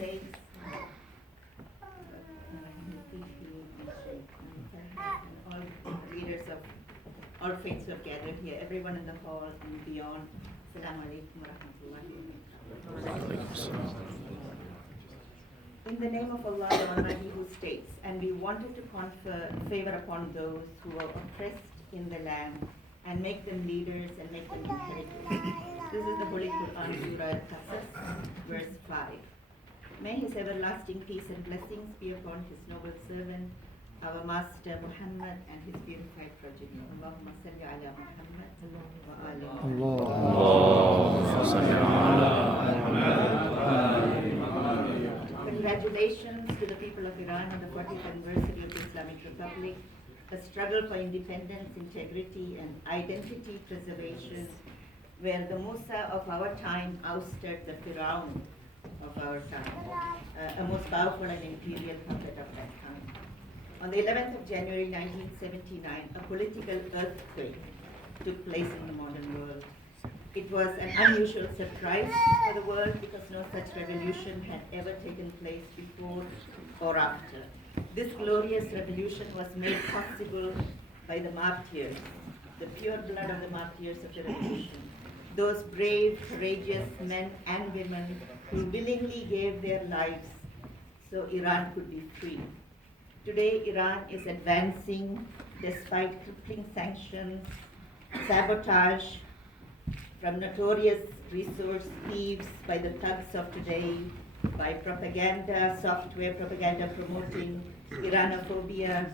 says, all leaders of all faiths who have gathered here, everyone in the hall and beyond. Assalamu alaikum wa rahmatullahi. In the name of Allah the Almighty, who states, and we wanted to confer favor upon those who are oppressed in the land and make them leaders and make them inheritors. This is the Holy Quran, Surah Al-Qasas, verse 5. May His everlasting peace and blessings be upon His noble servant, our Master Muhammad, and his purified progeny. Allahumma salli ala Muhammad wa ali Muhammad. Allahumma salli ala Congratulations to the people of Iran on the 40th anniversary of the Islamic Republic, a struggle for independence, integrity, and identity preservation, where the Musa of our time ousted the Firaun of our time, a most powerful and imperial puppet of that time. On the 11th of January 1979, a political earthquake took place in the modern world. It was an unusual surprise for the world because no such revolution had ever taken place before or after. This glorious revolution was made possible by the martyrs, the pure blood of the martyrs of the revolution. Those brave, courageous men and women who willingly gave their lives so Iran could be free. Today, Iran is advancing despite crippling sanctions, sabotage from notorious resource thieves by the thugs of today, by propaganda, software propaganda promoting Iranophobia,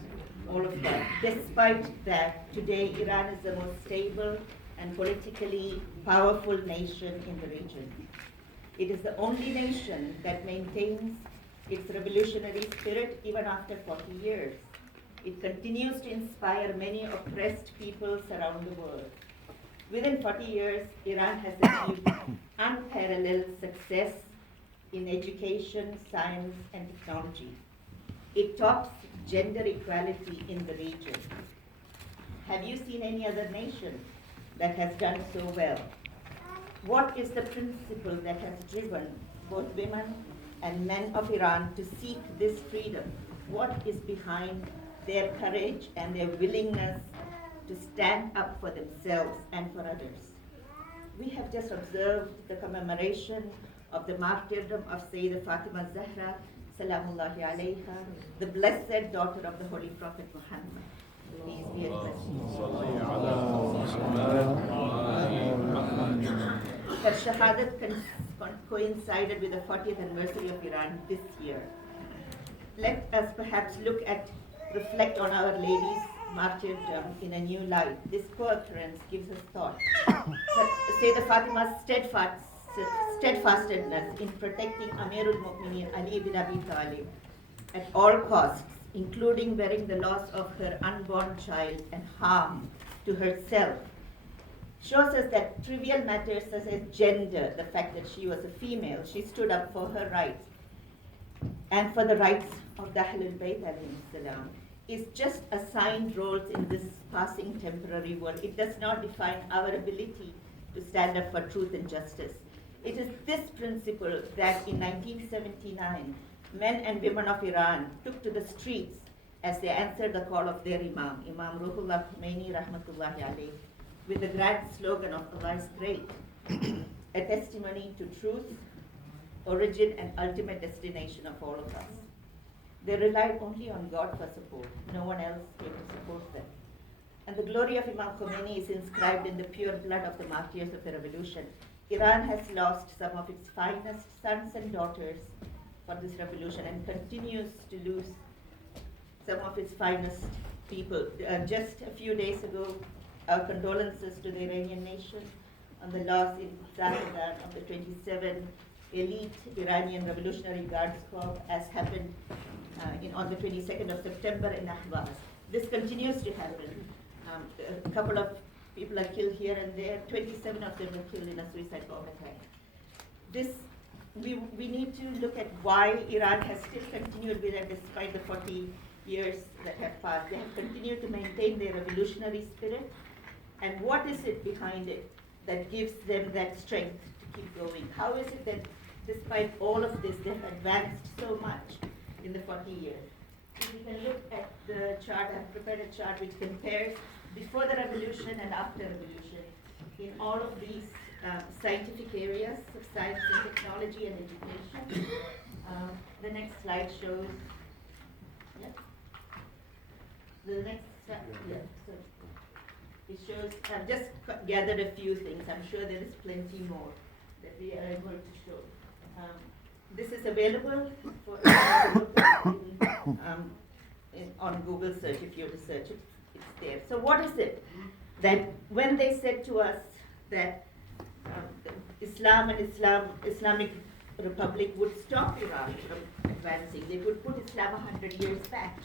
all of that. Despite that, today Iran is the most stable and politically powerful nation in the region. It is the only nation that maintains its revolutionary spirit even after 40 years. It continues to inspire many oppressed peoples around the world. Within 40 years, Iran has achieved unparalleled success in education, science, and technology. It tops gender equality in the region. Have you seen any other nation that has done so well? What is the principle that has driven both women and men of Iran to seek this freedom? What is behind their courage and their willingness to stand up for themselves and for others? We have just observed the commemoration of the martyrdom of Sayyidah Fatima Zahra, salamullahi alayha, the blessed daughter of the Holy Prophet Muhammad. Peace be upon him. Her shahadat coincided with the 40th anniversary of Iran this year. Let us perhaps reflect on Our Lady's martyrdom in a new light. This co-occurrence gives us thought. Sayyidah Fatima's steadfastness in protecting Amirul Mu'mineen Ali bin Abi Talib at all costs, including bearing the loss of her unborn child and harm to herself, shows us that trivial matters such as gender, the fact that she was a female, she stood up for her rights and for the rights of the Ahlul Bayt alayhi salam, is just assigned roles in this passing temporary world. It does not define our ability to stand up for truth and justice. It is this principle that in 1979, men and women of Iran took to the streets as they answered the call of their Imam, Imam Ruhullah Khomeini rahmatullahi alayhi, with the grand slogan of Allah is great, a testimony to truth, origin, and ultimate destination of all of us. They relied only on God for support. No one else came to support them. And the glory of Imam Khomeini is inscribed in the pure blood of the martyrs of the revolution. Iran has lost some of its finest sons and daughters for this revolution and continues to lose some of its finest people. Just a few days ago, our condolences to the Iranian nation on the loss in Zahedan of the 27 elite Iranian Revolutionary Guards Corps, as happened on the 22nd of September in Ahvaz. This continues to happen. A couple of people are killed here and there. 27 of them were killed in a suicide bomb attack. We need to look at why Iran has still continued with it despite the 40 years that have passed. They have continued to maintain their revolutionary spirit. And what is it behind it that gives them that strength to keep going? How is it that Despite all of this, they have advanced so much in the 40 years. If you can look at the chart, I've prepared a chart which compares before the revolution and after revolution in all of these scientific areas of science and technology and education. The next slide shows, yeah. The next slide, yeah, so it shows, I've just gathered a few things. I'm sure there is plenty more that we are able to show. This is available for on Google search. If you were to search it, it's there. So what is it that when they said to us that Islam and Islamic Republic would stop Iran from advancing, they would put Islam 100 years back.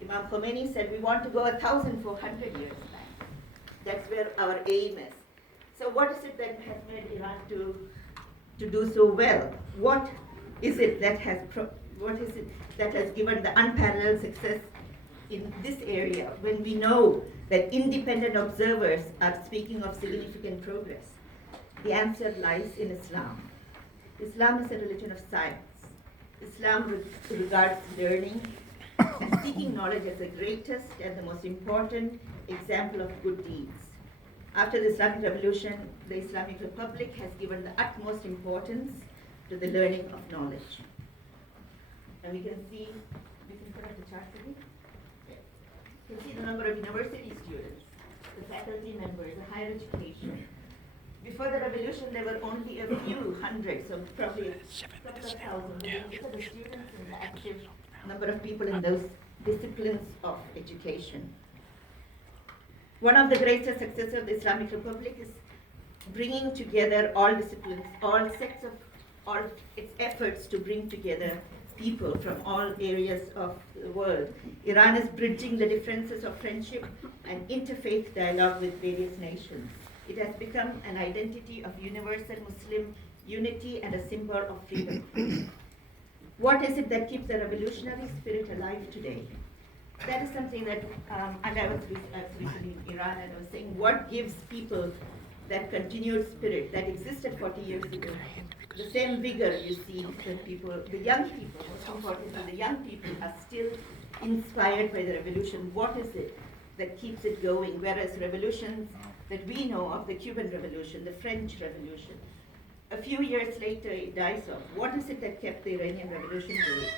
Imam Khomeini said we want to go 1,400 years back. That's where our aim is. So what is it that has made Iran to do so well? What is it that has given the unparalleled success in this area when we know that independent observers are speaking of significant progress? The answer lies in Islam. Islam is a religion of science. Islam regards learning and seeking knowledge as the greatest and the most important example of good deeds. After the Islamic Revolution, the Islamic Republic has given the utmost importance to the learning of knowledge. And we can see, we can put up the chart for me. You can see the number of university students, the faculty members, the higher education. Before the revolution, there were only a few hundred, so probably a couple of thousand. These are the students and the active number of people in those disciplines of education. One of the greatest successes of the Islamic Republic is bringing together all disciplines, all its efforts to bring together people from all areas of the world. Iran is bridging the differences of friendship and interfaith dialogue with various nations. It has become an identity of universal Muslim unity and a symbol of freedom. What is it that keeps the revolutionary spirit alive today? That is something that, and I was recently in Iran, and I was saying, what gives people that continued spirit that existed 40 years ago? The same vigor you see that people, the young people, most importantly, the young people are still inspired by the revolution. What is it that keeps it going? Whereas revolutions that we know of, the Cuban Revolution, the French Revolution, a few years later it dies off. What is it that kept the Iranian Revolution going?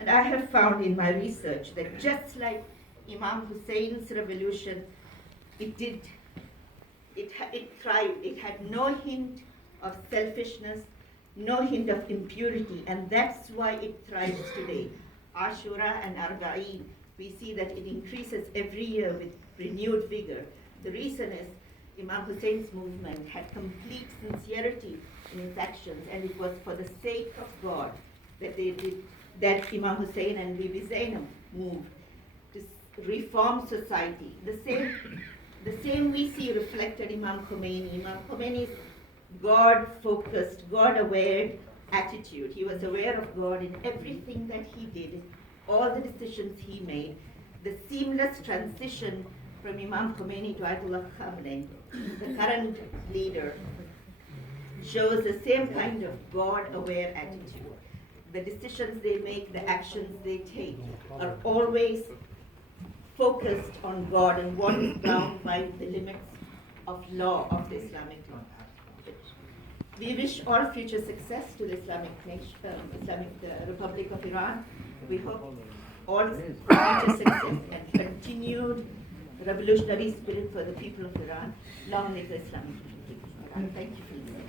And I have found in my research that just like Imam Hussein's revolution, it thrived. It had no hint of selfishness, no hint of impurity, and that's why it thrives today. Ashura and Arba'in, we see that it increases every year with renewed vigor. The reason is Imam Hussein's movement had complete sincerity in its actions, and it was for the sake of God that they did, that Imam Hussein and Bibi Zainab moved to reform society. The same we see reflected Imam Khomeini. Imam Khomeini's God-focused, God-aware attitude. He was aware of God in everything that he did, all the decisions he made. The seamless transition from Imam Khomeini to Ayatollah Khamenei, the current leader, shows the same kind of God-aware attitude. The decisions they make, the actions they take are always focused on God and what is bound by the limits of law, of the Islamic law. We wish all future success to the Islamic Republic of Iran. We hope all future success and continued revolutionary spirit for the people of Iran. Long live the Islamic Republic of Iran. Thank you for listening.